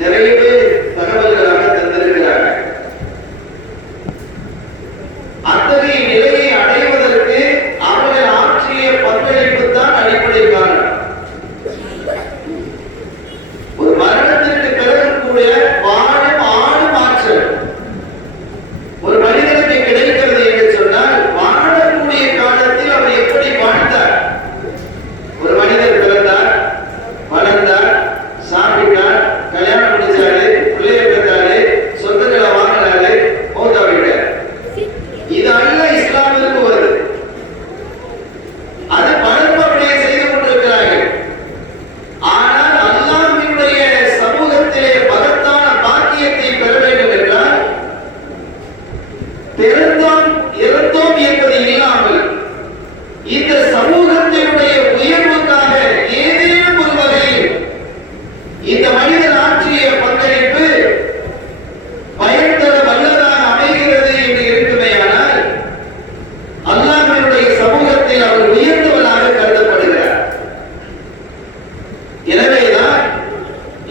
நிறைய பேர் தகவல்களாக தந்திருக்கிறார்கள்.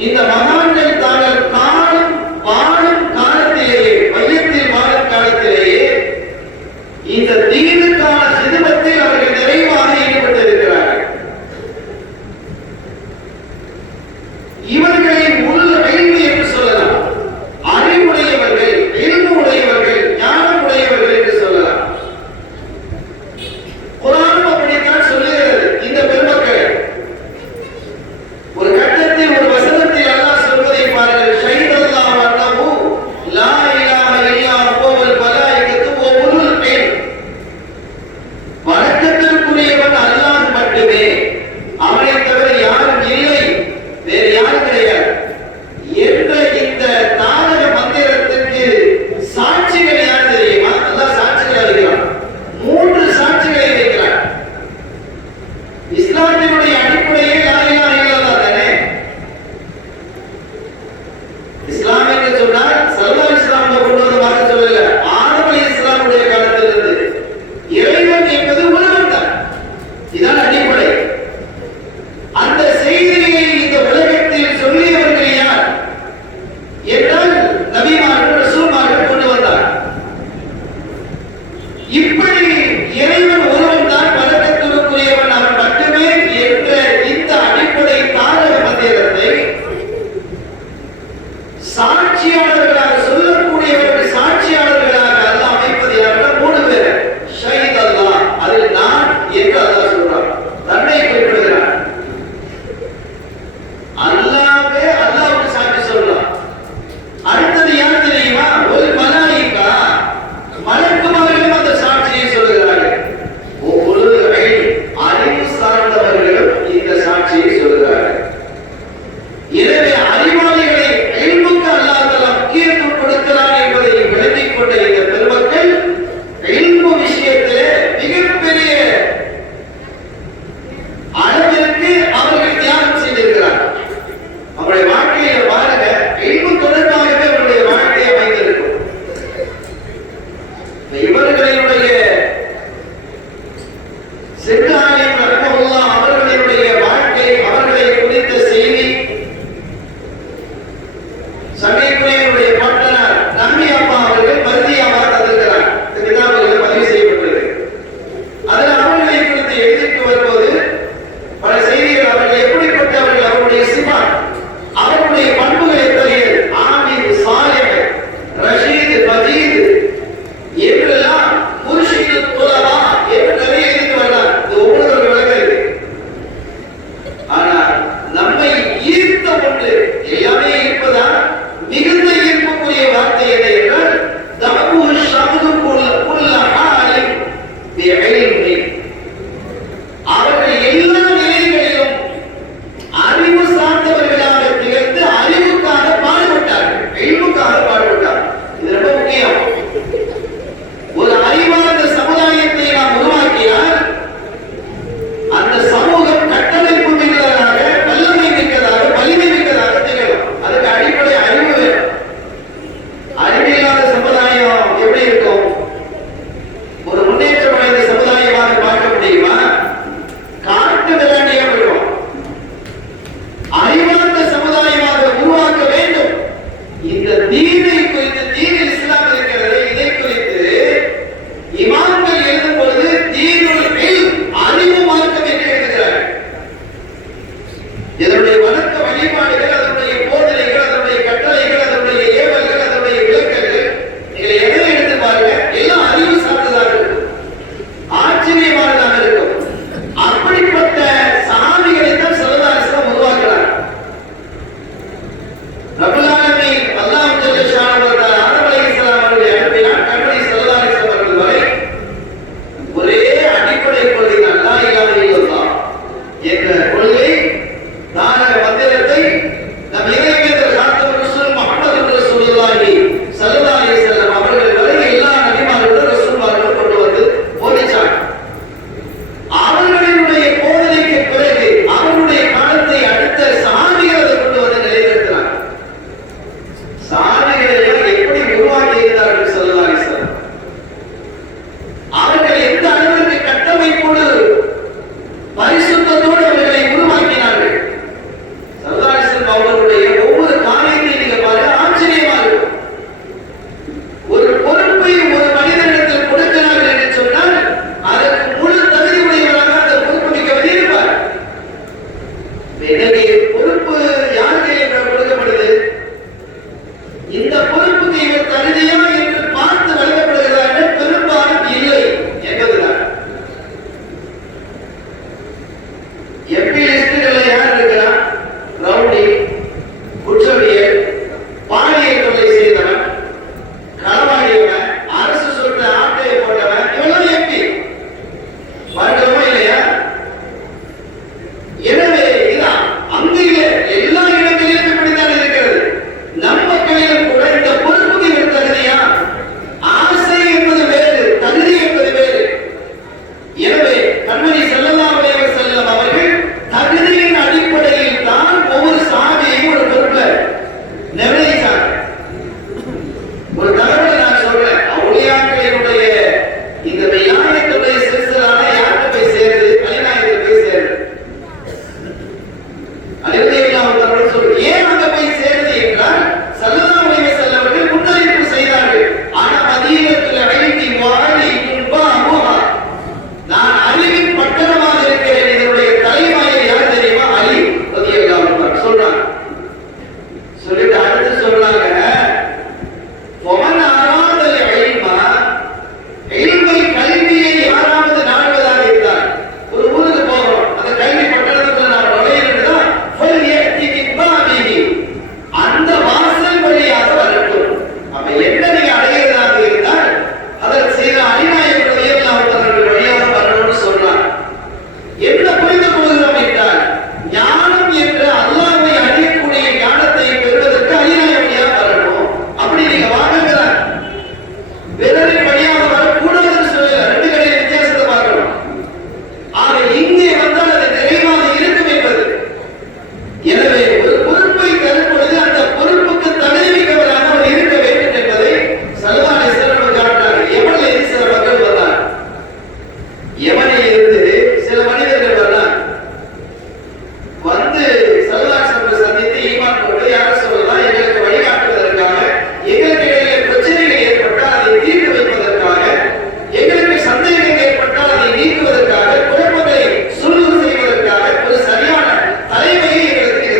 இந்த மகான்கள் தாங்கள் காலம் வாழும் காலத்திலேயே, மையத்தில் வாழும் காலத்திலேயே இந்த தீனுக்கான சிதுமத்தில் அவர்கள் நிறைவாக ஈடுபட்டிருக்கிறார்கள். இவர்களை உள்ள அறிவு என்று சொல்லலாம், அறிவுடையவர்கள், இல்மு உடையவர்கள், ஞானம் உடையவர்கள் என்று சொல்லலாம். குர்ஆன் அப்படித்தான் சொல்லுகிறது. இந்த பெருமக்கள் ஒரு கட்டத்தில் ஒரு வசனத்தில் அல்லாஹ் சொல்வதை பாருங்கள். ஷஹீதல்லாஹு அன்னஹு லா இலாஹ இல்லா ஹுவ வல் மலாயிகத்து வ உலுல் இல்ம். வணக்கத்திற்குரியவன் அல்லாஹ் மட்டுமே, அவனை தவிர யாரும் இல்லை, வேறு யாரும் கிடையாது என்ற இந்த தாரக மந்திரத்திற்கு சாட்சிகள் யார் தெரியுமா? அல்லாஹ் சாட்சிகளை வைக்கிறான். 3 சாட்சிகளை வைக்கிறான். இஸ்லாத்தினுடைய அடிப்படையே லா இலாஹ இல்லல்லாஹ் தானே. இஸ்லாம் என்று சொன்னால் ஸல்லல்லாஹு அலைஹி வஸல்லம் கொண்டு வந்த வார்த்தை சொல்லல, ஆதம் அலைஹிஸ்ஸலாமுடைய காலத்திலிருந்து இறைவன் என்பது ஒருவன் தான். இதான் அடிப்படை. அந்த செய்தியை இந்த உலகத்தில் சொல்லியவர்கள் யார் என்றால் நபிமார்கள், ரசூல்மார்கள் கொண்டு வந்தார். இப்படி இறைவன் ஒருவன் தான், வணக்கத்திற்குரியவன் அவன் மட்டுமே என்ற இந்த அடிப்படை தாரக மந்திரத்தை சாட்சியாளர்களாக சொல்லக்கூடியவர்கள், சாட்சியாளர்களாக அல்லாஹ் அமைப்பது யாருன்னா 3 பேர். ஷஹீத் அல்லாஹ், அதில் நான் என்று அல்லாஹ் சொல்றான், தன்னை குறிப்பிடுகிறான். அல்லாஹ்வே அல்லாஹ்வுக்கு சாட்சி சொல்றான். அடுத்தது யார் தெரியுமா? ஒரு மலாயிகா, மலக்குமார்களும் அந்த சாட்சியை சொல்லுகிறார்கள். ஒவ்வொரு அறிவு சார்ந்தவர்களும் இந்த சாட்சியை சொல்லுகிறார்கள். எனவே அறிவாளிகளை இல்முக்கு அல்லாஹ் தஆலா முக்கியத்துவம் கொடுக்கிறான் என்பதை விளங்கிக் கொண்ட இந்த பெருமக்கள் இல்மு விஷயத்திலே மிகப்பெரிய அளவிற்கு அவர்கள் தியாகம் செய்திருக்கிறார்கள். அவருடைய வாழ்க்கையில பாருங்க, இல்மு தொடர்பாகவே அவருடைய வாழ்க்கை அமைந்திருக்கும். இவர்களுடைய சித்தாலிம் ரஹ்மத்துல்லாஹ் அவர்களுடைய வாழ்க்கை, அவர்களை குறித்த செய்தி சமீபத்தினுடைய பாட்டனார் நம்பி அப்பா அவர்கள் மருதியாக தந்திருக்கிறார். இந்த கிதாபில் பதிவு செய்யப்பட்டது. அதில் அவர்களை குறித்து எழுதிட்டு வரும்போது பல செய்திகள், அவர்கள் எப்படிப்பட்டவர்கள், அவருடைய சிபான், அவருடைய பண்புகள் எத்தகையது, ஆமீன், சாலிஹ், ரஷீத், மஜீத் என்றெல்லாம் முர்ஷிது துலபா என்று நிறைய எழுதிட்டு வர்றார். இது ஒவ்வொரு விளக்கம் இருக்கு. ஆனால் நம்மை ஈர்த்த ஒன்று, எல்லாமே ஈர்ப்பதா, மிகுந்த ஈர்ப்புக்குரிய வார்த்தை என்ன என்றால் தபு ஷஹது குல்ல ஹாலின் பிஇல்மி. அவர்கள் எல்லா நிலைகளிலும் அறிவு சார்ந்தவர்களாக திகழ்ந்து அறிவுக்காக பாடுபட்டார்கள், இல்முக்காக பாடுபட்டார்கள். இது ரொம்ப முக்கியம். ஒரு அறிவார்ந்த சமுதாயத்தை நாம் உருவாக்கினால் அந்த சமூகம் கட்டமைப்பு மிக்கதாக, வல்லமை மிக்கதாக, வலிமை மிக்கதாக திகழும். அதுக்கு அடிப்படை அறிவு வேணும். அறிவில்லாத சமுதாயம் எப்படி இருக்கும்? ஒரு முன்னேற்றம் அடைந்த சமுதாயமாக பார்க்க முடியுமா? காட்டு விளையாடியே போயிடும். அறிவார்ந்த சமுதாயமாக உருவாக்க வேண்டும். இந்த தீனை குறித்து, தீனில் இஸ்லாம் இருக்கிறது, இதை குறித்து இமாம்கள் எழுதும் பொழுது தீனுல் இல்ம், அறிவு மார்க்கம் என்று எழுதுகிறார்கள். இதனுடைய வணக்க வழிபாடுகள், அதனுடைய போதனைகள், அதனுடைய கட்டளைகள், அதனுடைய ஏவல்கள், அதனுடைய விளக்கங்கள், நீங்கள் எதை எடுத்து பாருங்க, எல்லாம் அறிவு சார்ந்ததாக இருக்கும், ஆச்சரியமானதாக இருக்கும். அப்படிப்பட்ட சஹாபிகளை தான் ஸல்லல்லாஹு அலைஹி வஸல்லம் உருவாக்குறார். ரப்பல் ஆலமீன் அல்லாஹ் ஜல்ல ஷானஹு வ தஆலா ஆதம் அலைஹிஸ்ஸலாம் அவர்களை அனுப்பினார். கண்மணி ஸல்லல்லாஹு அலைஹி வஸல்லம் அவர்கள் வரை ஒரே அடிப்படை கொள்கை தான், லா இலாஹ இல்லல்லாஹ் என்ற கொள்கை, தாரக மந்திரத்தை நம் இறைவேந்தர் காத்தவர் ரசூல் முஹம்மது ரசூலுல்லாஹி ஸல்லல்லாஹு அலைஹி வஸல்லம் அவர்கள் வரை எல்லா நபிமார்களும் ரசூல்மார்களும் கொண்டு வந்து போதிச்சாங்க. அவர்களுடைய போதனைக்கு பிறகு அவர்களுடைய காலத்தை அடுத்த சஹாபிகள் அதை கொண்டு வந்து நிலைநிறுத்தினார். சஹாபிகளை எப்படி உருவாக்கி இருந்தார்கள் ஸல்லல்லாஹு அலைஹி வஸல்லம்? அவர்கள் எந்த அளவிற்கு கட்டமைப்போடு பரிசுத்தத்தோடு அவர்களை உருவாக்கினார்கள். ஸல்லல்லாஹு அலைஹி வஸல்லம் அவர்களுடைய இன்னைக்கு பொறுப்பு யார் கையில் கொடுக்கப்படுது? இந்த பொறுப்புக்கு இவர் தகுதியா என்று பார்த்து வழங்கப்படுகிறார்கள், பெரும்பாலும் இல்லை என்பதுதான். எம்பி லிஸ்டுகள்ல யார் இருக்கிறார்? ரவுடி, குற்றவியல், பாலியல் தொல்லை செய்தவன், களவாடியவன், அரசு சொத்து ஆட்டையை போட்டவன், இவெல்லாம் எம்பி. பார்க்கணுமா இல்லையா? எனவே இதான் அங்கு எல்லா இடங்களிலும் இப்படித்தான் இருக்கிறது. நம்ம கையிலும் கூட இந்த பொறுப்புக்கு இவர் தகுதியா? ஆசை என்பது வேறு, தகுதி என்பது வேறு. எனவே கண்மணி ஸல்லல்லாஹு அலைஹி வஸல்லம் அவர்கள் தகுதியின் அடிப்படையில் தான் ஒவ்வொரு சாமியையும் ஒரு பொறுப்பை நிர்ணயித்தார். ஒரு தகவலை நான் சொல்றேன். அவுலியாக்களினுடைய இந்த விலாயத்துடைய சில்சிலான யார்கிட்ட போய் சேருது? அலிநாயகர் போய் சேருது. அலிரலியல்லாஹு தஆலா சொல்றார், ஏன் அங்க போய் சேருது என்றால் ஸல்லல்லாஹு அலைஹி வஸல்லம் அவர்கள் முன்னறிவிப்பு செய்தார்கள். ஆனா மதீனத்துல் இல்மி வாலி முன்பாஹுஹா, நான் அறிவின் பட்டணமாக இருக்கிறேன். இதனுடைய தலைவாயில் யார் தெரியுமா? அலி ரலியல்லாஹு அன்ஹு சொல்றாங்க. சொல்லிட்டு அடுத்து சொல்றாங்க, கல்வியை யாராவது நாடுவதாக இருந்தால், ஒரு ஊருக்கு போகிறோம், அந்த கல்வி பட்டணத்துக்குள்ள நான் நுழையிறதுதான் அந்த வாசல் வழியாக வரட்டும். அப்ப என்ன நீங்க அடைகிறதாக இருந்தால் அதற்கு செய்த அலிநாயகர் ரலியல்லாஹு தஆலா வழியாக வரணும்னு சொல்றாங்க. என்ன புரிந்து கொள்கிறோம் என்றால், ஞானம் என்ற அல்லாஹ்வை அறியக்கூடிய ஞானத்தை பெறுவதற்கு அலிநாயகர் வழியாக வரணும். அப்படி நீங்க வாங்குகிறார் வேறொரு வழியாக வரக்கூடாதுன்னு சொல்லல. ரெண்டு கடையில் வித்தியாசத்தை பார்க்கணும். ஆக இங்கே வந்தால் அது நிறைவாக இருக்கும் என்பது. எனவே ஒரு பொறுப்பை தரும் பொழுது அந்த பொறுப்புக்கு தகுதி மிக்கவராக அவர் இருக்க வேண்டும் என்பதை ஸல்லல்லாஹு அலைஹி வஸல்லம் காட்டினார்கள். யமனில் சில மக்கள் வந்தார். யமனில் இருந்து சில மனிதர்கள் வந்தார். வந்து ஸல்லல்லாஹு அலைஹி வஸல்லம் சந்தித்து ஈமான் கொண்டு யார சொல்லலாம், எங்களுக்கு வழிகாட்டுவதற்காக, எங்களுக்கு இடையிலே பிரச்சனைகள் ஏற்பட்டால் அதை தீர்த்து வைப்பதற்காக, எங்களுக்கு சந்தேகங்கள் ஏற்பட்டால் அதை நீக்குவதற்காக, குழப்பங்களை சுருள் செய்வதற்காக ஒரு சரியான தலைமையை எங்களுக்கு நீங்க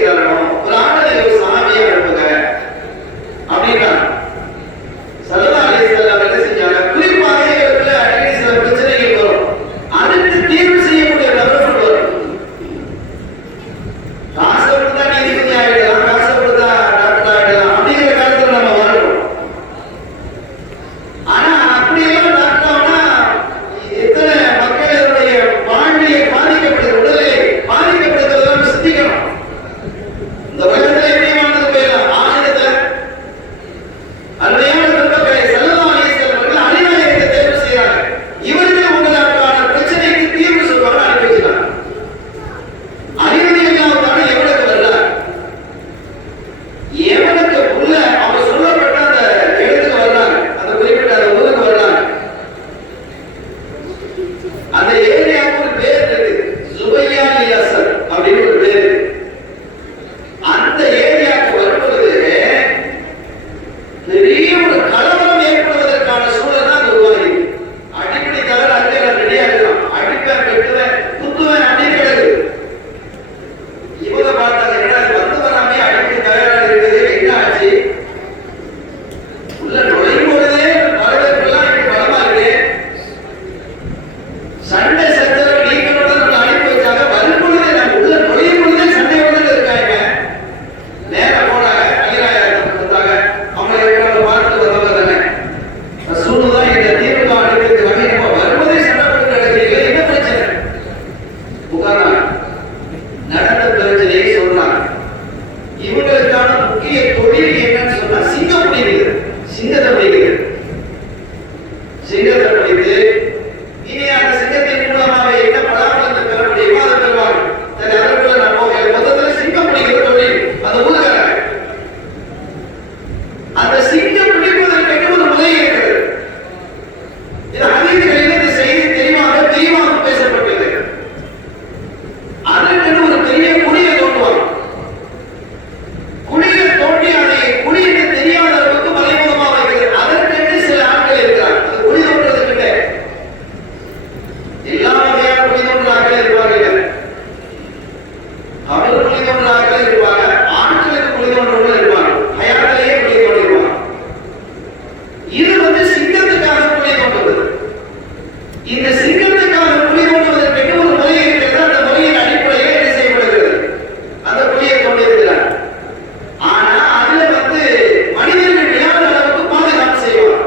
கொண்டிருக்கிறார். ஆனா அதுல வந்து மனிதர்கள் விளையாட அளவுக்கு பாதுகாப்பு செய்வார்.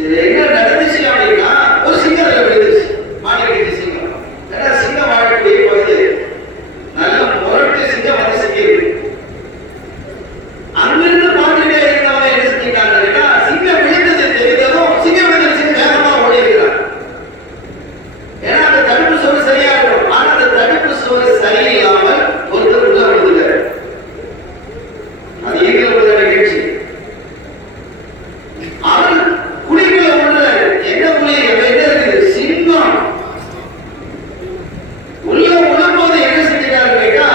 இது என்ன நடந்துச்சு அப்படின்னா, ஒரு சிங்கம் அதுல விழுந்துச்சு, மாநில சிங்கம். ஏன்னா சிங்கம் வாழக்கூடிய பகுதி நல்ல முரட்டு சிங்கம் வந்து சிக்கிருக்கு. அங்கிருந்து பார்த்துட்டே இருந்தவங்க என்ன செஞ்சிட்டாங்கன்னா, சிங்கம் விழுந்தது தெரிந்ததும் சிங்கம் விழுந்துச்சு வேகமா ஓடி இருக்கிறார். ஏன்னா அந்த தடுப்பு சுவர் சரியா இருக்கும். ஆனா அந்த தடுப்பு சுவர் சரியில்லாமல் ஒருத்தர் உள்ள விழுந்துட்டார். அது எங்க உள்ள நிகழ்ச்சி. அவர் குழிக்குள்ள உள்ள என்ன குழி என்ன இருக்குது, சிங்கம் உள்ள உழும்போது என்ன செஞ்சிட்டாரு கேட்டா,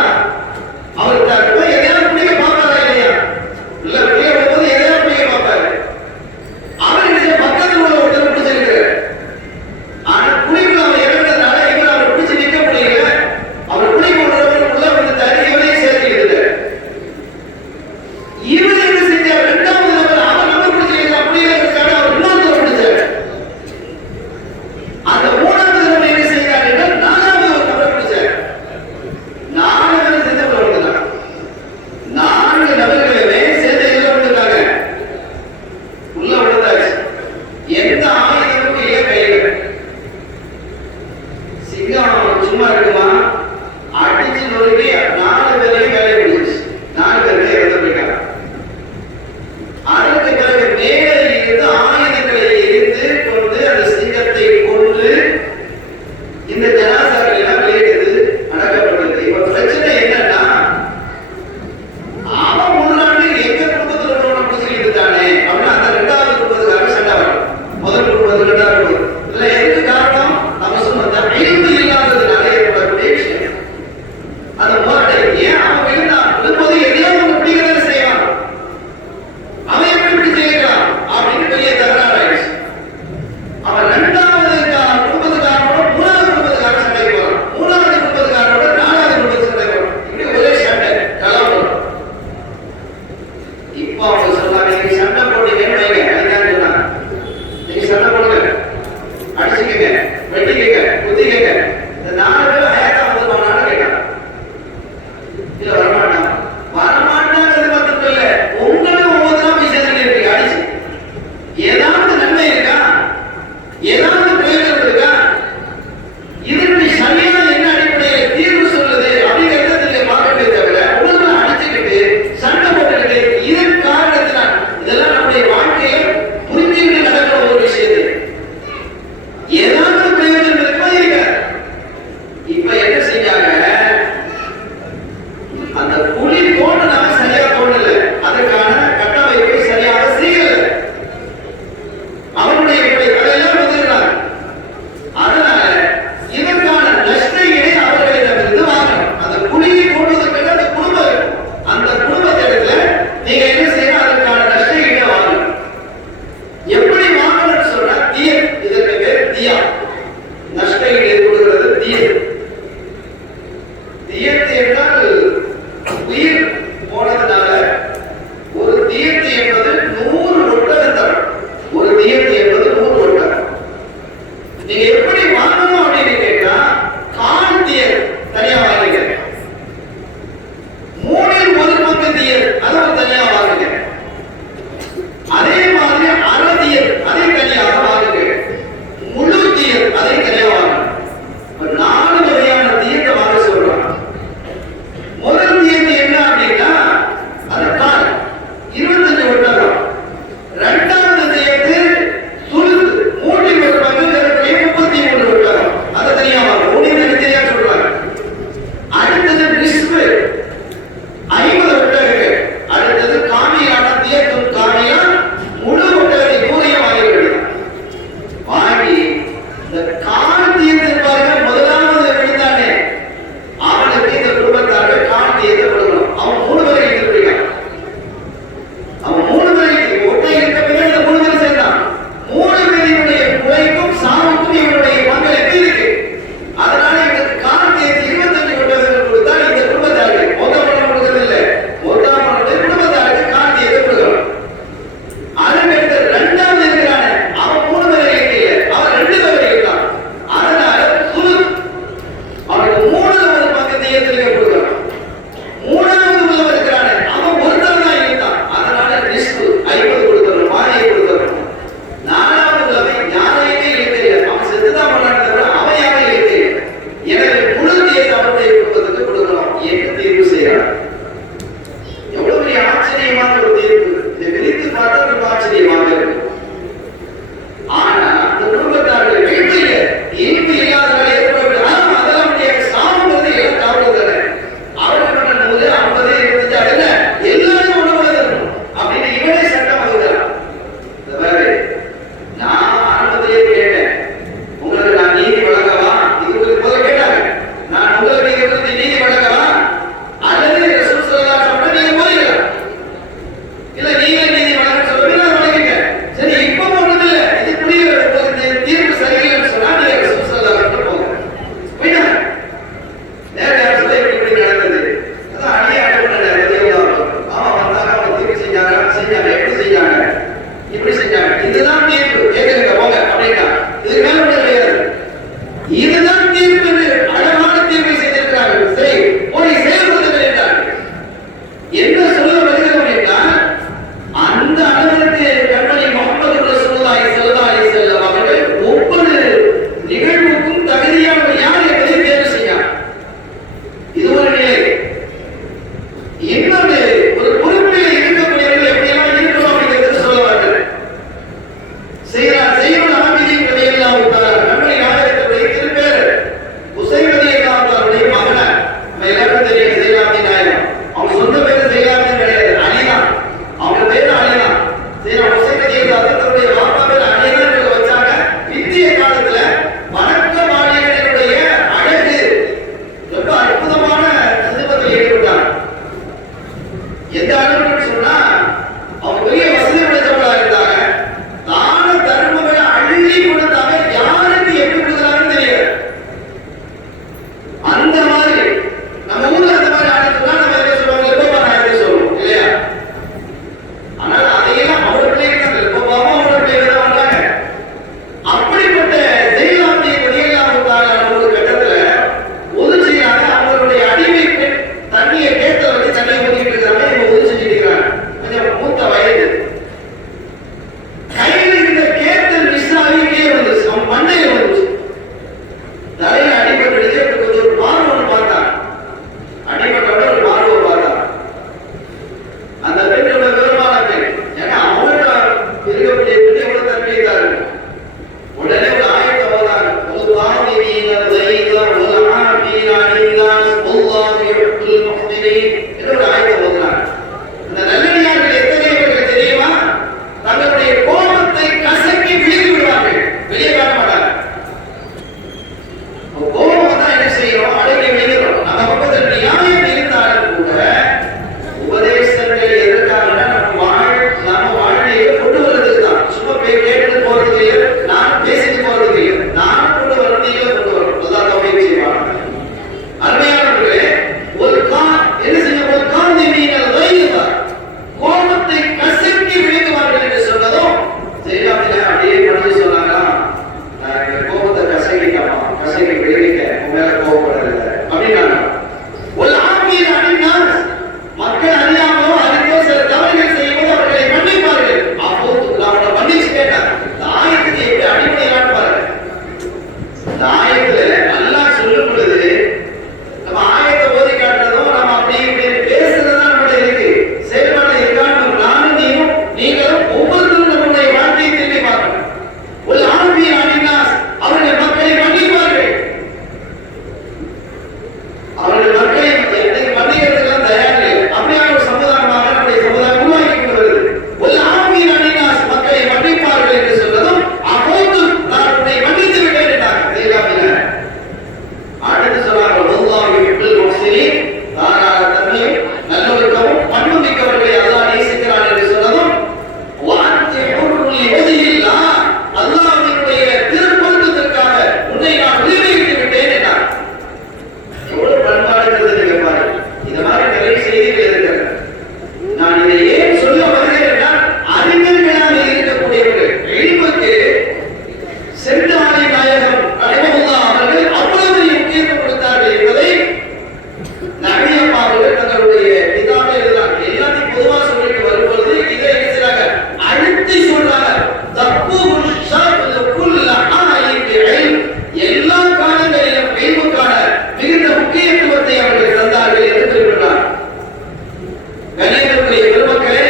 அவர் போய் எதையாவது குடிக்க பார்ப்பாரா இல்லையா, உள்ள வெளியே விழும்போது எதையாவது குடிக்க பார்ப்பாரு. அவர் என்ன பக்கத்தில் உள்ள ஒருத்தர் பிடிச்சிருக்கிறார். ஆனா குழிக்குள்ள அவர் இறங்குறதுனால இவர் அவர் பிடிச்சு நிற்க முடியல. அவர் குழிக்கு உள்ள விழுந்தாரு, இவரையும் சேர்த்துக்கிட்டாரு. இவர் என்ன செஞ்சார், இரண்டாவது நபர் அவர் நம்ம பிடிச்சிருக்கலாம் முடியலங்கிறதுக்காக அவர் இன்னொருத்தர் பிடிச்சாரு. அந்த மூணாவது நபர் என்ன செய்யறாருன்னா, நாலாவது ஒரு நபர் பிடிச்சாரு. 4 பேர் சேர்ந்து உள்ள விழுந்தாங்க. 4 நபர்களுமே சேர்ந்து உள்ள விழுந்தாங்க. உள்ள விழுந்தாச்சு. எந்த ஆயுதமும் இல்லை கையில. சிங்கம் சும்மா இருக்குமா, அடிச்சு நொறுக்கி 4 பேரையும் வேலை பிடிச்சு 4 பேருமே இறந்து போயிட்டாங்க. அதற்கு பிறகு மேலே இருந்து ஆயுதங்களை எரிந்து கொண்டு அந்த சிங்கத்தை கொண்டு இந்த ஜனாசாக்களை எல்லாம் வெளியிடுது அடக்கப்பட்டது. இப்ப பிரச்சனை என்னன்னா, அவன் முன்னாடி எங்க குடும்பத்தில் உள்ளவனை பிடிச்சிக்கிட்டு தானே அப்படின்னு அந்த 2வது குடும்பத்துக்காக சண்டை வரும். முதல் குடும்பத்து 2வது குடும்பம் இதுல எதுக்கு காரணம், நம்ம சொன்ன அறிவு இல்லாததுனால ஏற்படக்கூடிய விஷயம். அந்த முரட்டை ஏன் அவன் விழுந்தான், விழும்போது எதையாவது ஒன்று பிடிக்கிறத செய்வான், அவன் எப்படி இப்படி செய்யலாம் அப்படின்னு பெரிய தகராறு ஆயிடுச்சு. அவன் 2வது குடும்பத்துக்காரனோட 3வது குடும்பத்துக்காரன் சண்டை போறான், 3வது குடும்பத்துக்காரனோட 4வது குடும்பத்துக்கு சண்டை போறான். இப்படி ஒரே சண்டை கலவரம். இப்போ அவங்க சொல்றாங்க, நீங்க சண்டை போட்டீங்கன்னு வைங்க, அதுதான் சொன்னாங்க, நீங்க சண்டை போடுங்க, அடிச்சுக்கங்க, வெட்டிக்கங்க, குத்திக்கங்க. இந்த 4 பேரும் ஹேட்டா வந்துருவாங்கன்னு கேட்டாங்க. இல்ல வரமாட்டாங்க. வரமாட்டாங்கிறது மட்டும் இல்ல, உங்களும் ஒவ்வொருத்தரா போய் சேர்ந்து இருக்கீங்க அடிச்சு. ஏதாவது நன்மை இருக்கா, ஏதாவது பிரயோஜனம் இருக்கா, இதற்கு சரியான என்ன அடிப்படையில் தீர்வு சொல்லுது அப்படிங்கிறத நீங்க பார்க்கவே தவிர உங்களை அடிச்சுக்கிட்டு சண்டை போட்டுக்கிட்டு இதன் காரணத்தினால் இதெல்லாம் நம்முடைய வாழ்க்கையை புரிஞ்சுக்கிட்டு நடக்கிற ஒரு விஷயத்தை ஏதாவது பிரயோஜனம் இருக்கா இருக்க. இப்ப என்ன செஞ்சாங்க, அந்த குழி தோண்டினாங்க, சரியா தோண்டல, அதுக்கான கட்டமைப்பை சரியாக செய்யல, அவருடைய அதையெல்லாம் ஒதுக்கிறாங்க. அதனால இதற்கான நஷ்ட ஈடை அவர்களிடமிருந்து வாங்கணும். அந்த குழியை தோண்டுவதற்கு அந்த குடும்பம் இருக்கும். அந்த குடும்பத்திடத்துல நீங்க என்ன செய்யணும், அதற்கான நஷ்ட ஈடை வாங்கணும். எப்படி வாங்கணும்னு சொன்னா தியர், இதற்கு பேர் தியா. நஷ்ட ஈடு கொடுக்கிறது தியர். தியர் என்றால் உயிர் இன்னொரு ஒரு பொறுப்பில் இருக்கக்கூடியவர்கள் எப்படியெல்லாம் இருக்கணும் அப்படிங்கிறது சொல்லுவார்கள். செய்யுள் ஆபிதீன் ரலியல்லாஹு தஆலா நம்முடைய நாயகத்துடைய திருப்பேர் ஹுசைன் ரலியல்லாஹு தஆலாவுடைய மகன். நம்ம எல்லாருக்கும் தெரியும் செய்யுள் நாயகம். அவங்க சொந்த பேரு செய்யுள் கிடையாது, அலிதான். அவங்க பேரு அலிதான். ஹுசைன் ரலியல்லாஹு தன்னுடைய பாப்பா பேர் அலிதான் வச்சாங்க. இந்திய காலத்துல வணக்க மாளிகைகளுடைய அழகு ரொம்ப அற்புதமான சிற்பத்தில் ஈடுபட்டாங்க. எந்த அளவுக்கு சொன்னா அவங்க பெரிய வசதி படைத்தவங்களா இருந்தாங்க. தான தர்மங்களை அள்ளி கொடுத்தாங்க. யாருக்கு எப்படி கொடுக்குறாங்கன்னு தெரியாது. அந்த மாதிரி நம்ம ஊர்ல அந்த மாதிரி ஆளுக்குன்னா நம்ம என்ன சொல்லுவாங்க, லெப்போபா நாயகத்தை சொல்லுவோம் இல்லையா? ஆனால் அதையெல்லாம் அவரோட பிள்ளைங்க தான், லெப்போபாவும் அவரோட பிள்ளைங்க தான் வந்தாங்க. அப்படிப்பட்ட ஜெயலலிதா ரலியல்லாஹு தஆலா ஒரு கட்டத்துல ஒது செய்யறாங்க. அவங்களுடைய அடிமை தண்ணியை கேட்டத வச்சு தண்ணியை ஊத்திட்டு இருக்கிறாங்க. இவங்க ஒது செஞ்சுட்டு இருக்கிறாங்க. கொஞ்சம் மூத்த வயது. கையில் இருந்த கேத்தல் விசாரி கீழே வந்துச்சு, அவன் மண்டையில வந்துச்சு. தலையில அடிபட்டு கொஞ்சம் ஒரு பார்வை பார்த்தான். அடிபட்டோட ஒரு பார்வை பார்த்தான். அந்த பெண் ரொம்ப விவரமான பெண். ஏன்னா அவங்களோட இருக்கக்கூடிய பெண் எவ்வளவு தன்மையாக இருக்கு. உடனே ஒரு ஆயத்தை ஓதாங்க. ஒரு ஆயத்தை ஓதுனாங்க. அந்த நல்லடியார்கள் எத்தகையவர்கள் தெரியுமா? தங்களுடைய கோபத்தை கசக்கி விழுங்கி விடுவார்கள், வெளியே காட்ட மாட்டாங்க. கோபம் தான் என்ன செய்யறோம், அடக்கி விழுகிறோம். அந்த பக்கத்தில் நியாயம் இருந்தாலும் கூட உபதேசங்கள் எதற்காக நம்ம வாழ்க்கையை கொண்டு வருவதற்கு தான். சும்மா கேட்டு போறதுக்கு இல்லை, நான் பேசிட்டு போறதுக்கு இல்லை, நான் கொண்டு வரணும், நீங்களும் கொண்டு வரணும். அதுதான் தவறை செய்வாங்க. அருமையானவர்களே, என்ன செய்ய ஒரு காந்தி நீங்கள் வைத்தார் கோபத்தை கசக்கி விழுங்குவார்கள் என்று சொன்னதும் ஜெயலலிதா அப்படியே பண்ணி சொன்னாங்களா, கோபத்தை கசக்கிக்கமா, கசக்கி விழுங்கிக்க, உன் மேல கோபப்படல அப்படின்னாங்க. ஒரு ஆவியில் அணிந்தால் மக்கள் அறியாமலோ அறிந்தோ சில தவறுகள் செய்யும்போது அவர்களை மன்னிப்பார்கள். அப்போது அவனை மன்னிச்சு கேட்டார். ஆயத்துக்கு எப்படி அடிப்படையிலான்னு பாருங்க. இந்த ஆயத்துல நல்லா சொல்லும் பொழுது நம்ம ஆயத்தை ஓதி காட்டுறதும் நம்ம அப்படி இப்படி பேசுறதுதான் நம்மள இருக்கு. செயல்பாடு இருக்கான்னு நானும் நீங்களும் ஒவ்வொருத்தரும் நம்முடைய வாழ்க்கையை திரும்பி பார்க்கணும். ஒரு ஆவியை அணிந்தால் அவர்கள் மக்களை மன்னிப்பார்கள். அவர்கள் மக்களை மன்னிக்கிறதுக்கெல்லாம் தயார் இல்லை. அப்படியான ஒரு சமுதாயமாக நம்முடைய சமுதாயம் உருவாக்கி கொண்டு வருது. ஒரு ஆவியை அணிந்தால் மக்களை மன்னிப்பார்கள் என்று சொன்னதும் அப்போது நான் உன்னை மன்னித்து விட்டேன் என்றாங்க. அடுத்து சொன்னார்கள், தாராள தன்மையும் நல்லொழுக்கமும் பண்பு மிக்கவர்களை அல்லாஹ் நேசிக்கிறான் என்று சொன்னதும் அல்லாஹ்வினுடைய திருப்பொருத்தத்திற்காக உன்னை நான் விடுவித்து விட்டேன் என்றார். எவ்வளவு பண்பாடுகிறது நீங்க பாருங்க. இந்த மாதிரி நிறைய செய்திகள் இருக்கிறது. நான் இதை ஏன் சொல்ல வருகிறேன் என்றால், அறிஞர்களாக இருக்கக்கூடியவர்கள் எழுப்புக்கு செந்தாலி நாயகம் ரஹிமஹுல்லாஹ் அவர்கள் அவ்வளவு முக்கியத்துவம் கொடுத்தார்கள் என்பதை நபியப்பா அவர்கள் தங்களுடைய கிதாபில் எழுதுறாங்க. எல்லாத்தையும் பொதுவா சொல்லிட்டு வரும்பொழுது இதை என்ன செய்றாங்க, அழுத்தி சொல்றாங்க. தப்பு எல்லா காலங்களிலும் இல்முக்கான மிகுந்த முக்கியத்துவத்தை அவர்கள் தந்தார்கள் என்று குறிப்பிட்டார். கணிதத்துடைய பெருமக்களே,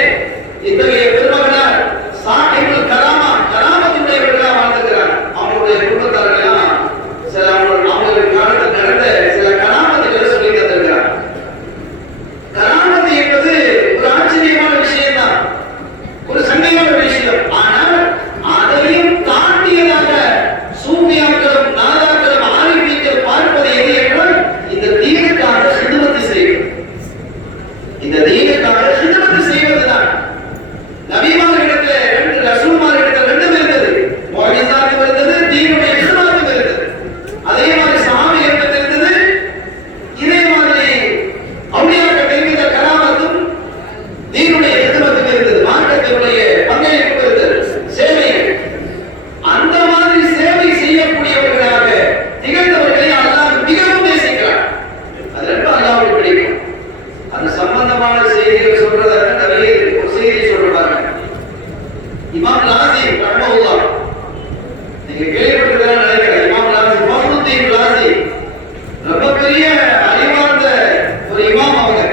இத்தகைய பெருமகனார் சாஹிபுல் கராமத்துடையவர்களாக வாழ்ந்துகிறார். அவங்களுடைய குடும்பத்தாரெல்லாம் சில அவங்களுக்கு காலத்தில் நடந்த சில கராமத்துகளை சொல்லி தந்திருக்கிறார். கராமத்து என்பது ஒரு ஆச்சரியமான விஷயம் தான், ஒரு சங்கையான விஷயம். ஆனால் அதையும் தாண்டியதாக சூஃபியாக்களும் நாதாக்களும் ஆரிஃபீன்கள் பார்ப்பது எது என்றால், இந்த தீனுக்காக ஹிதுமத் செய்வது. இந்த தீனுக்காக ஹிதுமத் செய்வதுதான். நபிமார்களிடத்துல ரெண்டு, ரசூல்மார்களிடத்துல ரெண்டும் இருந்தது. முஅஜிஸாத்தும் இருந்தது, தீனுடைய ஹிதுமத்தும் இருந்தது. அதே மாதிரி சஹாபிகளிடத்துல இருந்தது. இதே மாதிரி அவுலியாக்கள் இருந்த கராமத்தும் தீனுடைய ஹிதுமத்தும் இருந்தது. மார்க்கத்தினுடைய பங்களிப்பு இருந்தது, சேவைகள். அந்த மாதிரி சேவை செய்யக்கூடியவர்களாக திகழ்ந்தவர்களை அல்லாஹ் மிகவும் நேசிக்கிறார். அது ரொம்ப அல்லாஹ்வுக்கு பிடிக்கும். அது சம்பந்தமான செய்திகள் சொல்றதாக நிறைய ஒரு செய்தி சொல்றாங்க. இமாம் லாஸி ரஹ்மஹுல்லாஹ், நீங்க கேள்விப்பட்டிருக்கிறதா நினைக்கிறேன். இமாம் லாஸி, ஃபஹ்ருத்தீன் லாஸி ரொம்ப பெரிய அறிவார்ந்த ஒரு இமாம். அவங்க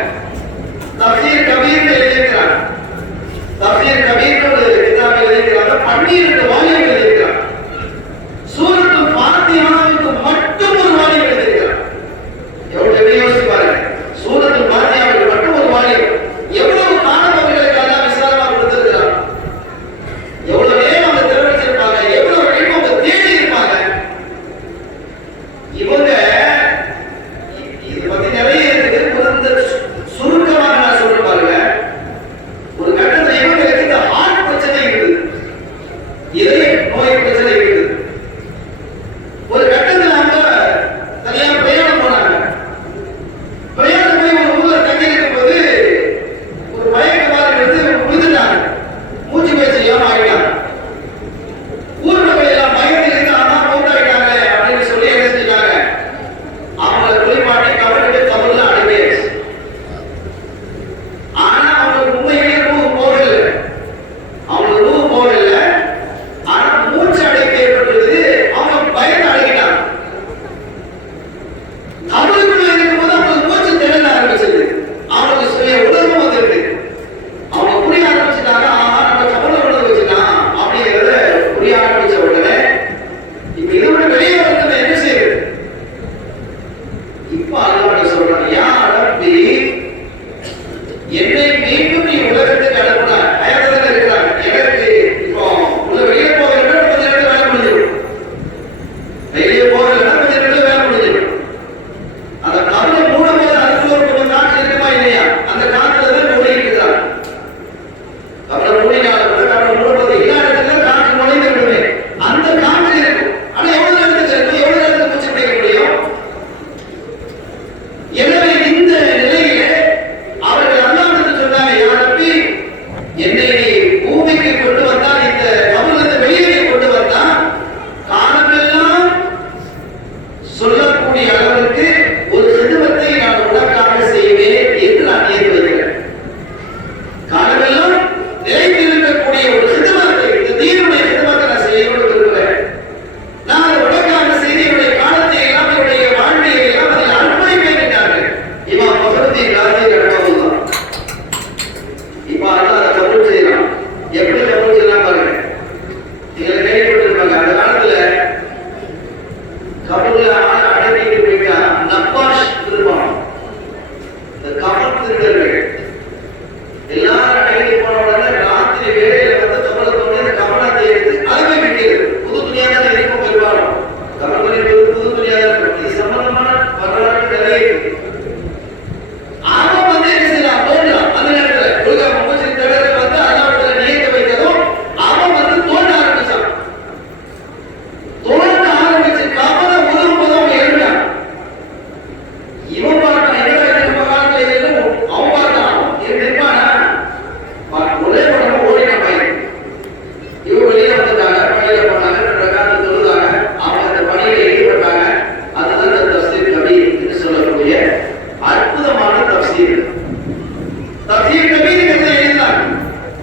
தப்சீர் கபீர் என்று எழுதினார்.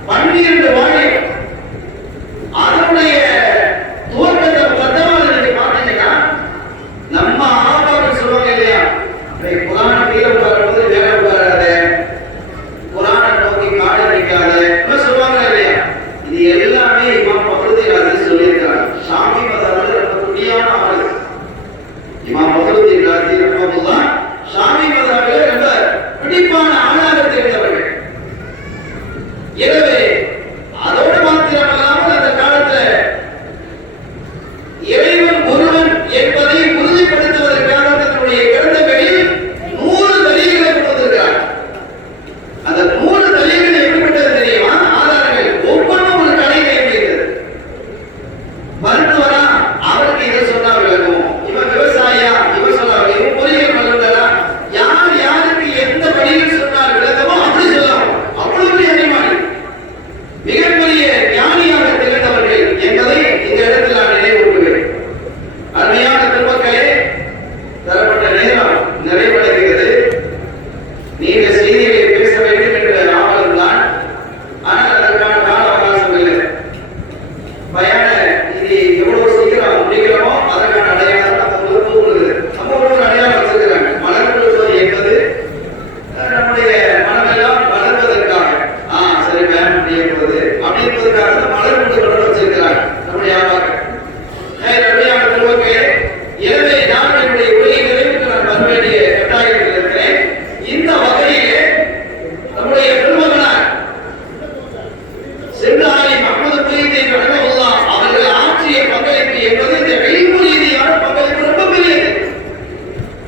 12 வால்யூம். அதனுடைய துவக்கத்தை பத்தமாக நீங்க பார்த்தீங்கன்னா நம்ம ஆபாக்கள் சொல்லுவாங்க இல்லையா, குரான கீழே உட்காரும்போது வேலை உட்காராத, குரானை நோக்கி காடு நிற்காத சொல்லுவாங்க இல்லையா. இது எல்லாமே இமாம் ஃபக்ருதீன் ராஸி சொல்லியிருக்காங்க. ஷாஃபி மதஹ்புல ரொம்ப துடியான ஆளு இமாம் ஃபக்ருதீன் ராஸி ரஹ்மத்துல்லாஹ். ஷாஃபி மதஹ்புல ரொம்ப பிடிப்பான ஆளாக தெரிந்தவர்கள். எனவே அதோடு மாத்திரமல்லாமல் அந்த காலத்துல இறைவன் ஒருவன் என்பதை உறுதிப்படுத்துவதற்காக தன்னுடைய கிரந்தங்களில் 100 தலீல்களை கொண்டு வந்திருக்கிறார். அந்த 100 தலீல்கள் எப்படிப்பட்டது தெரியுமா? ஆதாரங்கள் ஒவ்வொன்றும் ஒரு கலையை இருக்கிறது. மருத்துவரா அவருக்கு இதை சொன்னா விளக்கும், இவன் விவசாயியா இவன் சொன்னா இவன் பொறியியல் வல்லுநரா யார் யாருக்கு எந்த வழியில் சொன்னால் விளக்கமோ அப்படி சொல்லலாம். அவ்வளவு பெரிய அறிவாளி, மிகப்பெரிய ஞானியாக திகழ்ந்தவர்கள் என்பதை இந்த இடத்தில் நான் நினைவூட்டுகிறேன். அருமையான பெருமக்களே, தரப்பட்ட நேரம் நிறைவடைகிறது. நீங்க செய்திகளை பேச வேண்டும் என்ற ஆவலம் தான். ஆனால் அதற்கான கால அவகாசம் இல்லை. பயான இது எவ்வளவு சீக்கிரம் முடிக்கிறோமோ அதற்கான அடையாளம் நம்ம ஊருக்கு நம்ம ஊருக்கு அடையாளம் வச்சிருக்கிறாங்க. மலர் கொள்வது என்பது நம்முடைய மனமெல்லாம் வளர்வதற்காக சரி பேன் முடியப்படுவது அப்படி என்பதற்காக தான் மலர் கொண்டு வச்சிருக்கிறாங்க நம்முடைய ஆவார்கள். அருமையான பெருமக்களே, எனவே நான் என்னுடைய உரையை நிறைவுக்கு நான் வர வேண்டிய கட்டாயத்தில் இருக்கிறேன். இந்த வகையிலே நம்முடைய பெருமகனார் செந்தாலி முஹம்மது முஹிதீன் ரஹ்மத்துல்லாஹ் அவர்கள் ஆற்றிய பங்களிப்பு என்பது இந்த இல்மு ரீதியான பங்களிப்பு ரொம்ப பெரியது.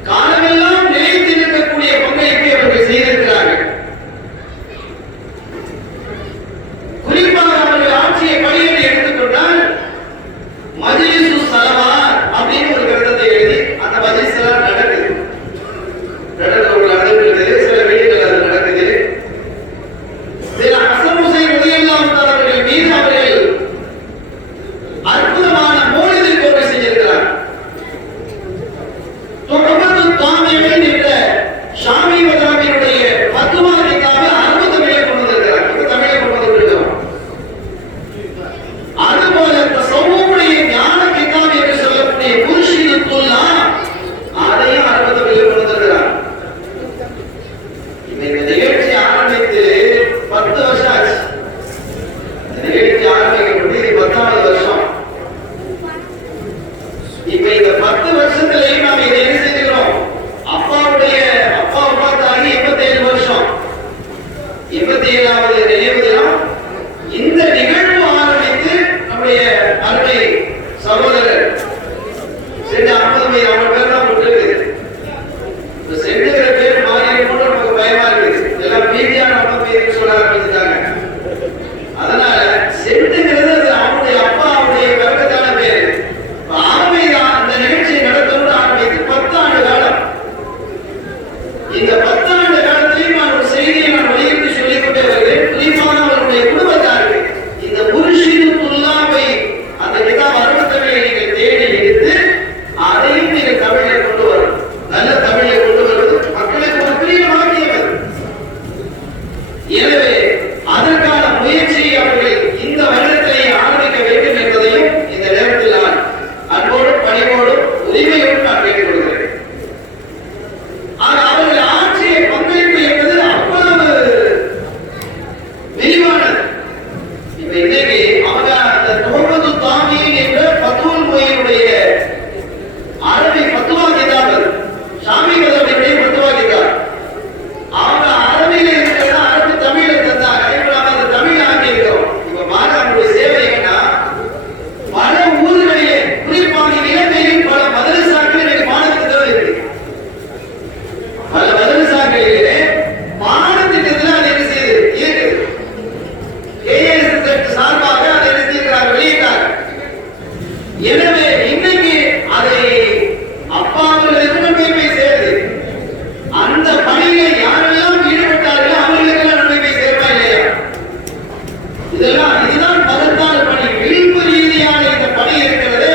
காலமெல்லாம் நிலைத்து நிற்கக்கூடிய பங்களிப்பை அவர்கள் செய்திருக்கிறார்கள். குறிப்பாக அவர்கள் ஆற்றிய பணியை எடுத்துக்கொண்டால் மஜ்லிஸு ஸலவாத் அப்படின்னு ஒரு கிரந்தத்தை எழுதி அந்த மஜ்லிஸ் எல்லாம் நடக்குது. சில வீடுகள் அது நடக்குது. சில ஹசன் ஹுசைன் ரலியல்லாஹு தஆலா அவர்கள் மீது அவர்கள் அற்புதமான மௌலிதை கோர்வை செஞ்சிருக்கிறார். துஹஃபத்து தாமியின் என்ற ஷாமி மதஹ்பினுடைய ஃபத்வா கிதாபை அரபு தமிழில் கொண்டு வந்திருக்கிறார். இப்ப தமிழில் கொண்டு வந்திருக்கிறோம். அதுபோல தஸவ்வுடைய ஞான கிதாப் என்று சொல்லக்கூடிய முர்ஷிதுத்துல்லா அதையும் அரபு தமிழில் கொண்டு வந்திருக்கிறார். இந்த நிகழ்ச்சி ஆரம்பித்து 10 வருஷம் ஆச்சு. இந்த நிகழ்ச்சி ஆரம்பிக்கப்பட்டு இது 10வது வருஷம். இப்ப இந்த 10 வருஷத்திலேயும் நாம் இதை என்ன செஞ்சுக்கிறோம்? அப்பா பார்த்தாகி 87 வருஷம். 87வது நினைவு தினம். இந்த நிகழ்வு ஆரம்பித்து நம்முடைய அருமை சகோதரர் சென்று 50 மீது அவங்க பேர் தான் போட்டுருக்கு. சென்றுகிற பேர் மாறி கூட நமக்கு பயமா இருக்குது. எல்லாம் மீதியான 50 மீது சொல்ல ஆரம்பிச்சுட்டாங்க. அதனால சென்றுங்கிறது அது அவனுடைய அப்பா அவருடைய வர்க்கத்தான பேரு. ஆரம்பிதான் அந்த நிகழ்ச்சியை நடத்தணும்னு ஆரம்பித்து 10 ஆண்டு காலம். இந்த 10 ஆண்டு காலத்திலையும் நான் ஒரு செய்தியை நான் வெளியிட்டு சொல்லிக் கொண்டே வருகிறேன். குறிப்பாக அவருடைய குடும்பத்தாருக்கு இந்த முர்ஷிதுத்துல்லாவை அந்த கிதாப் அரபு தமிழை நீங்கள் தேடி எடுத்து அதையும் நீங்கள் தமிழில் கொண்டு வரணும். நல்ல தமிழை கொண்டு வருவது மக்களுக்கு ஒரு பெரிய பாக்கியம் அது. எனவே அதற்கான முயற்சியை அவர்கள் இந்த வருடத்திலேயே ஆரம்பிக்க வேண்டும் என்பதையும் இந்த நேரத்தில் நான் அன்போடும் பணிவோடும் உரிமையோடு நான் கேட்டுக் கொள்கிறேன். அவர்கள் ஆற்றிய பங்களிப்பு என்பது அவ்வளவு விரிவானது. இப்ப இன்னைக்கு அவங்க அந்த துஹஃபத்து தாமியின் என்ற ஃபத்வல் மொழியினுடைய அரபி ஃபத்வா கிதாப், ஷாமி மதஹ்பினுடைய ஃபத்வா கிதாப், அவங்க அரபியில இருக்கிறதா அரபு தமிழ்ல தந்தாங்க. இப்ப நாம அந்த தமிழ் ஆக்கி இருக்கிறோம். இப்ப மாணவர்களுடைய சேவை என்னன்னா பல ஊர்களிலே குறிப்பாக இலங்கையில் பல மதரசாக்களில் பாடத்திட்டம் இருக்கு. பல மதரசாக்களிலே பாடத்திட்டத்தில் அதை என்ன செய்யுது இருக்குது. KSZ சார்பாக அதை என்ன செய்கிறார், வெளியிட்டார். எனவே இன்னைக்கு அதை அப்பா அவர்களுக்கு நன்மை போய் சேருது. அந்த பணியில யாரெல்லாம் ஈடுபட்டார்களோ அவர்களுக்கெல்லாம் நன்மை போய் சேர்ப்பா இல்லையா? இதுதான் மகத்தான பணி. இல்மு ரீதியான இந்த பணி இருக்கிறது.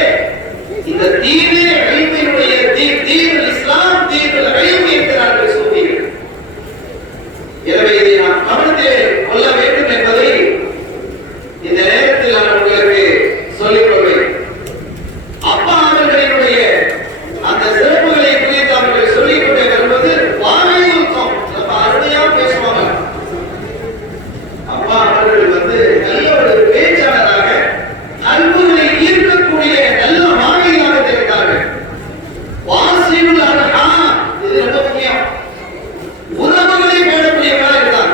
இந்த தீனே இல்மினுடைய தீனுல் இஸ்லாம், தீனுல் இல்ம் என்கிறார்கள் சூஃபிகள். எனவே இதை நாம் நாம் கவனத்திலே கொள்ள வேண்டும் என்பதை இந்த நேரத்தில் நான் உங்களுக்கு சொல்லிக் கொள்வேன். அப்பா அவர்களினுடைய அந்த சிறப்புகளை குறித்து அவர்கள் சொல்லிக் கொண்டே வருவது வாழையுக்கம் ரொம்ப அருமையா பேசுவாங்க. அப்பா அவர்கள் நல்ல ஒரு பேச்சாளராக அன்புகளை ஈர்க்கக்கூடிய நல்ல வாழையாக தெரிந்தார்கள். வாசியுள் அழகா இது ரொம்ப முக்கியம். உறவுகளை பேணக்கூடியவர்களாக இருந்தார்.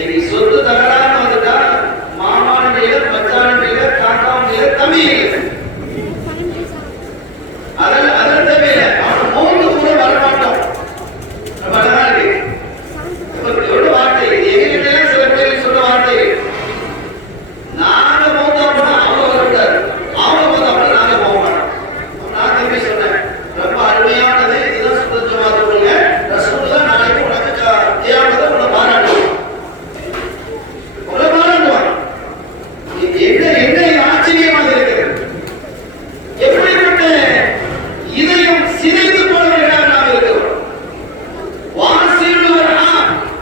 இன்னைக்கு சொத்து தகராறு வந்துட்டா மாமான் மேல மச்சான் மேல காக்கா மேல தம்பி அதெல்லாம் தேவையில்லை. அவன் மூன்று கூட வரமாட்டோம். நம்ம அழகா இருக்கு ஒரு வார்த்தை எங்ககிட்ட சில பேர் சொல்ற வார்த்தை நாங்க போதா போனா அவங்க வரக்கூடாது, அவங்க போதா போனா நாங்க போக மாட்டோம். நான் திரும்பி சொன்னேன் ரொம்ப அருமையானது இதுதான் சுத்தமா சொல்லுங்க. ரசூலுல்லாஹ் நாளைக்கு உனக்கு கியாமத்துல உன்னை பாராட்டுவான். உன்னை பாராட்டுவான். என்ன ஆச்சரியமாக இருக்கிறது. எப்படிப்பட்ட இதயம் சிதைந்து போனவர்களாக நாம் இருக்கிறோம். வாசியுள்ளவர்களா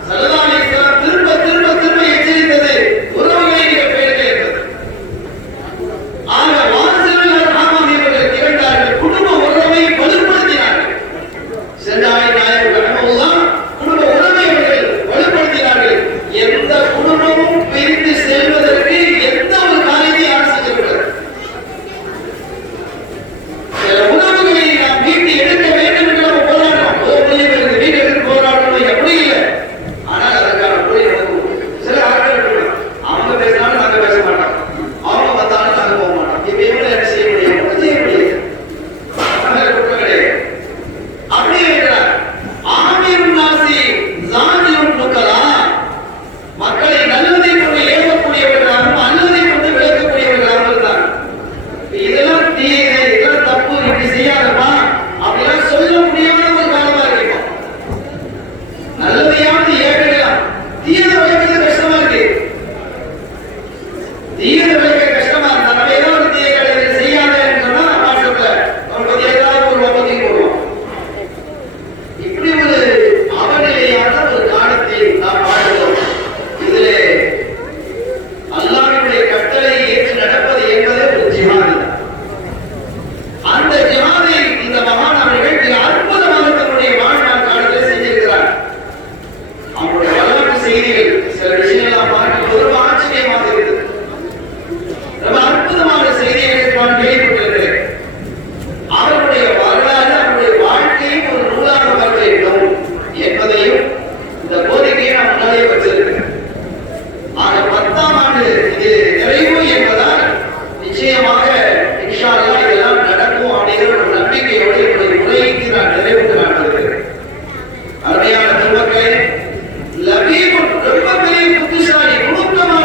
ஸல்லல்லாஹு அலைஹி வஸல்லம் திரும்ப எச்சரித்தது உறவுகளை நீங்கள் பேணுங்கள் என்பது. ஆக வாசியுள்ளவர்களாக இவர்கள் திகழ்ந்தார்கள். குடும்ப உறவை வலுப்படுத்தினார்கள். சென்றாய் நாயகம் ரஹ்மத்துல்லாஹ் குடும்ப உறவை அவர்கள் வலுப்படுத்தினார்கள். எந்த குடும்பமும் பிரிந்து செல்வதற்கு எந்த ஒரு காரியத்தை யாரும் செஞ்சிருக்கிறார். சில உறவுகளை நாம் மீட்டு எடுக்க வேண்டும் என்று நம்ம போராடுறோம். பிள்ளைகளுக்கு வீட்டு எடுத்து போராடணும் எப்படி இல்லை. ஆனால் அதற்கான புரிய சில ஆட்கள் அவங்க பேசினாலும் நாங்க பேச மாட்டோம், அவங்க வந்தாலும் நாங்க போக மாட்டோம். இப்ப இவங்க என்ன செய்ய முடியும்? ஒன்றும் செய்ய முடியாது. குற்றம் கிடையாது. அப்படி இருக்கிறார். ஆமீருன் நாசி ஜானியுன் நுகலா மக்களை நல்லதை கொண்டு ஏவக்கூடியவர்களாகவும் அல்லதை கொண்டு விளக்கக்கூடியவர்களாகவும் இருந்தார். இதெல்லாம் தீயது, இதெல்லாம் தப்பு, இப்படி செய்யாதப்பா அப்படிலாம் சொல்ல முடியாத ஒரு காலமா இருக்கும். நல்லதையாவது ஏற்கலாம், தீயதை விளக்கிறது கஷ்டமா இருக்கு. தீயதை விளக்க கஷ்டமா இருந்தா நம்ம ஏதாவது தீய காரியத்தை செய்யாதேன்னு சொன்னா வாட்ஸ்அப்ல நம்ம பத்தி ஏதாவது ஒரு ஒப்பந்தம் போடுவோம். இப்படி ஒரு அவநிலையான ஒரு காலத்தில் நாம் வாழ்கிறோம். இதிலே அல்லாஹ்வுடைய கட்டளையை ஏற்று நடப்பது என்பது ஒரு ஜிஹாத். அந்த ஜிஹாதை இந்த மகான் அவர்கள் மிக அற்புதமாக தன்னுடைய வாழ்நாள் காலத்தில் செஞ்சிருக்கிறார். அவருடைய வரலாற்று செய்திகள் சில விஷயங்கள் நாம் பார்க்கும்போது ரொம்ப ஆச்சரியமாக இருக்குது. ரொம்ப அற்புதமான செய்திகளை நான் கேள்விப்பட்டிருக்கிறேன். அவருடைய வரலாறு அவருடைய வாழ்க்கையும் ஒரு நூலாக வர வேண்டும் என்பதையும் இந்த கோரிக்கையை நான் முன்னாலே வச்சிருக்கிறேன். ஆக 10ஆம் ஆண்டு இது நிறைவு என்பதால் நிச்சயமாக இன்ஷா அல்லாஹ் இதெல்லாம் நடக்கும் அப்படிங்கிற ஒரு நம்பிக்கையோடு என்னுடைய உரைக்கு நான் நிறைவுக்கு நான் வருகிறேன். அருமையான திருமக்களே, லபீபுன் ரொம்ப பெரிய புத்திசாலி, நுணுக்கமான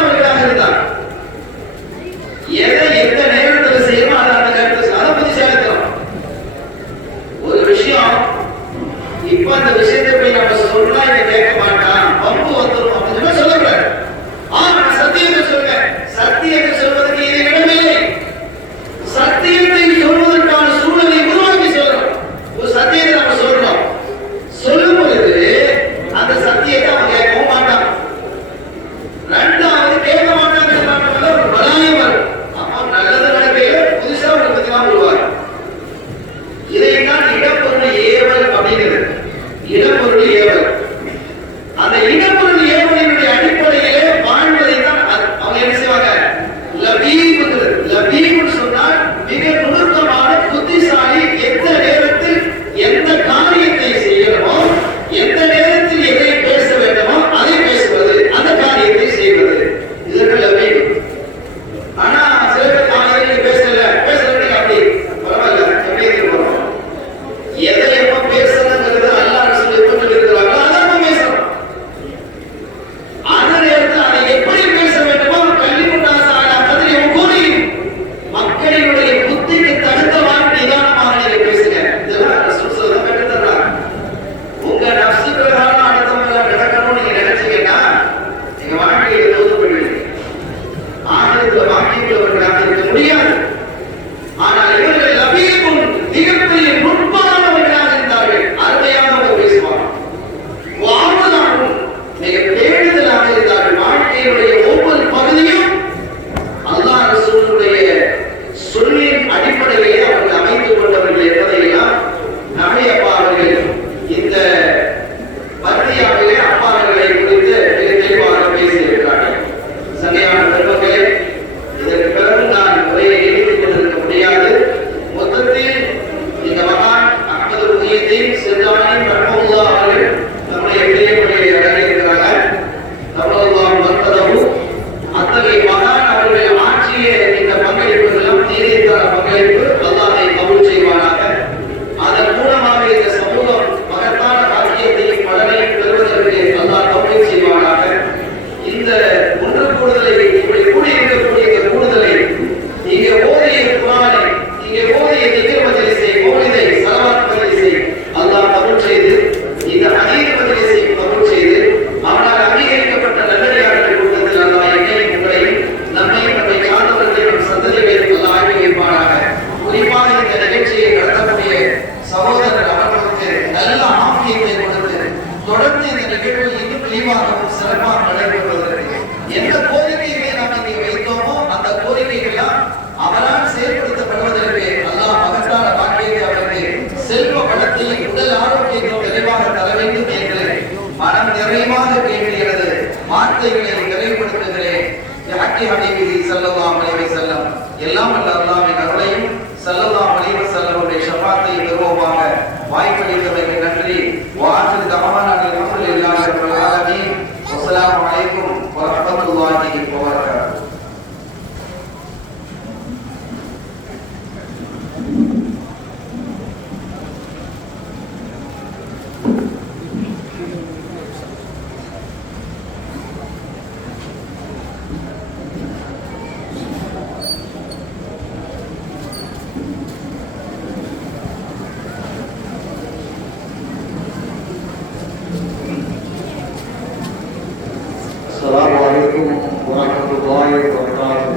விரிவாகவும் சிறப்பாக நடைபெறுவதற்கு எந்த கோரிக்கைகளை நாம் இங்கே வைத்தோமோ அந்த கோரிக்கைகள்லாம் அவரால் செயல்படுத்தப்படுவதற்கு அல்லாஹ் மகத்தான பாக்கியத்தை அவருக்கு செல்வ வளத்தையும் உடல் ஆரோக்கியத்தையும் விரைவாக தர வேண்டும் என்று மனம் நிறைவாக கேட்கிறது. வார்த்தைகளை நிறைவுபடுத்துகிறேன். ஸல்லல்லாஹு அலைஹி வஸல்லம் எல்லாம் வல்ல அல்லாஹ்வின் அருளையும் ஸல்லல்லாஹு அலைஹி வஸல்லமுடைய ஷஃபாத்தையும் பெறுவோமாக. வாய்ப்பளித்தமைக்கு நன்றி. வாஹிரு தஅவானா அல்ஹம்துலில்லாஹி ரப்பில் ஆலமீன். அஸ்ஸலாமு அலைக்கும் வரஹ்மத்துல்லாஹி வபரகாத்துஹு. السلام عليكم ورحمة الله وبركاته.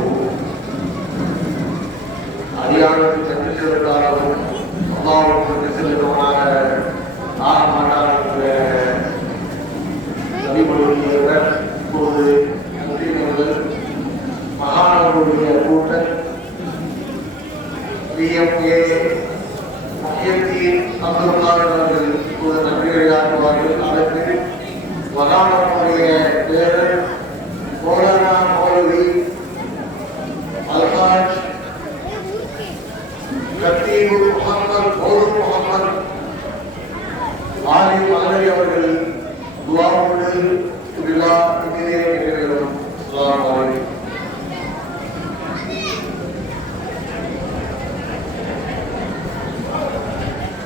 அதிகாரத்தில் சென்றிருந்தாலும் அல்லாஹ்வுக்கு செல்லுமான ஆகமாட்டாளர் நபிமொழியவர் இப்போது முஸ்லிம்கள் மகாணவருடைய கூட்டம் பிஎம்ஏ முக்கியத்தின் அப்துல்லாஹர்கள் இப்போது நன்றியுரையாற்றுவார்கள். அதற்கு மகாணவருடைய பேரர் மௌலானா மௌலவி அல்ஹாஜ் கத்தீபு முகமது ஆலி மகனவி அவர்கள் துஆவோடு விழா நிறைவேறுகிறோம். அஸ்ஸலாமு அலைக்கும்.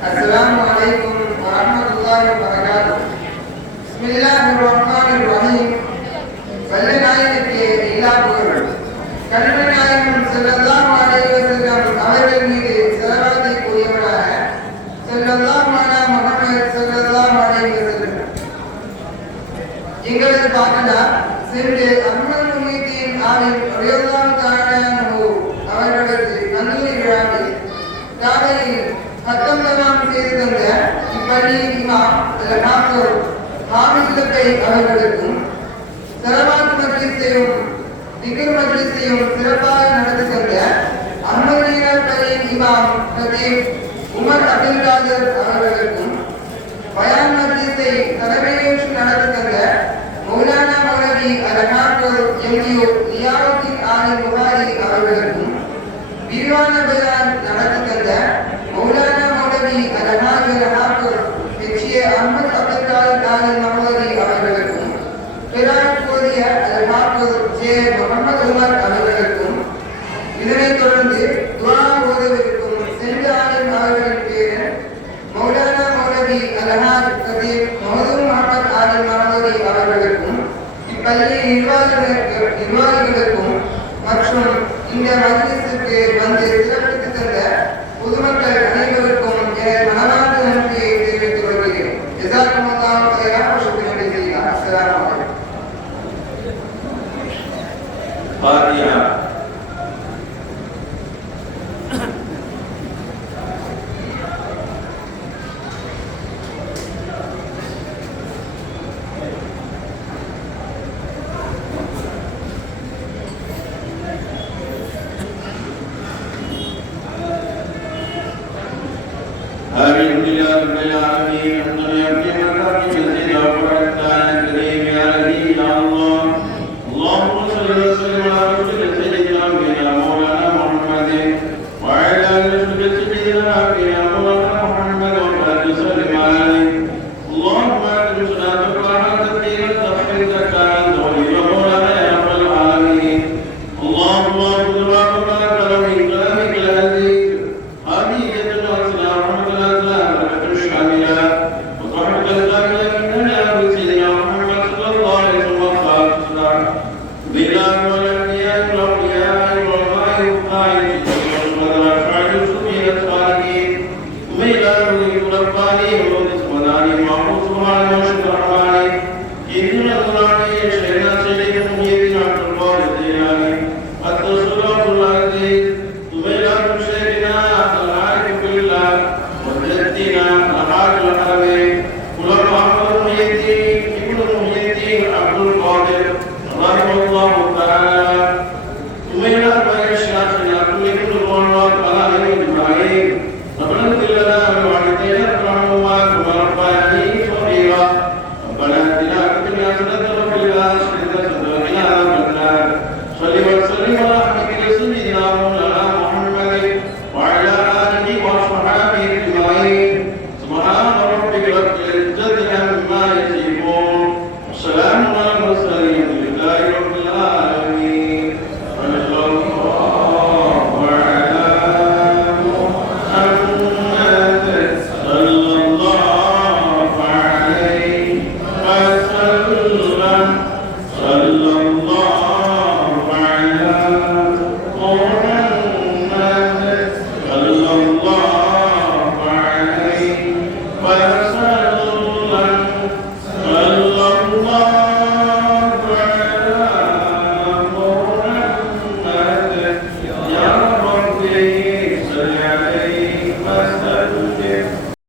அஸ்ஸலாமு அலைக்கும் வரஹ்மத்துல்லாஹி வபரகாத்துஹு. பிஸ்மில்லாஹிர் ரஹ்மானிர் ரஹீம். வல்லநாயகனுக்கு எல்லா புகழும். கண்மணி நாயகம் ஸல்லல்லாஹு அலைஹி வஸல்லம் அவர்கள் மீது ஸலவாத்தை கூறியவராக ஸல்லல்லாஹு அலா முஹம்மது ஸல்லல்லாஹு அலைஹி வஸல்லம். எங்களது பாட்டனா சென்று அஹ்மத் முஹிதீன் ஆலிம் ரலியல்லாஹு தஆலா அன்ஹு அவர்களது கல்லூரி விழாவில் காலையில் பத்தொன்பதாம் செய்து தந்த இப்பள்ளியின் இமாம் டாக்டர் ஹாமிதுல்லக்கை அவர்களுக்கும் ஸலவாத் மஜ்லிஸையும் திக்ர் மஜ்லிஸையும் சிறப்பாக நடத்தி தந்த அஹ்மதியா பள்ளியின் இமாம் கதீப் உமர் அப்துல் காதர் அவர்களுக்கும் பயான் மஜ்லிஸை தலைமையேற்று நடத்தி தந்த மௌலானா மௌலவி டாக்டர் எம்யூ லியாவுத்தீன் ஆலிம் புகாரி அவர்களுக்கும் விரிவான பயான் நடத்தி தந்த மௌலானா மௌலவி அல்ஹாஜ் டாக்டர் ஹெச்ஏ அஹ்மத் அப்துல் காதர் ஆலிம் மௌலவி அவர்களுக்கும் கிராத் கோதிய டாக்டர் ஜே முகமது உமர் அவர்களுக்கும் இதனைத் தொடர்ந்து துஆ ஓதவிருக்கும் சென்று ஆலிம் அவர்களின் பேரன் மௌலானா மௌலவி அல்ஹாஜ் கதீப் முஹம்மது ஆலிம் மௌலவி அவர்களுக்கும் இப்பள்ளி நிர்வாகிகளுக்கும் மற்றும் இந்த மஜ்லிஸுக்கு வந்து சிறப்பித்து தந்த பொதுமக்கள் அனைவருக்கும் என் மனமார்ந்த நன்றியை தெரிவித்துக் கொள்கிறேன். ஜஸாக்குமுல்லாஹு கைரன் வ ஷுக்ரன் ஜஸீலா. அஸ்ஸலாமு அலைக்கும். ஃபாத்திஹா. آمين يا رب العالمين. اللهم صل وسلم على رسول سيدنا مولانا محمد وعلى آله سيدنا مولانا محمد وبارك وسلم عليه. اللهم اجعل صلاتك على تكبير تحفظ كان ولي مولانا يا رب العالمين. اللهم اغفر لنا من كلامك العزيز حميدة الاسلام وتحفظ رسول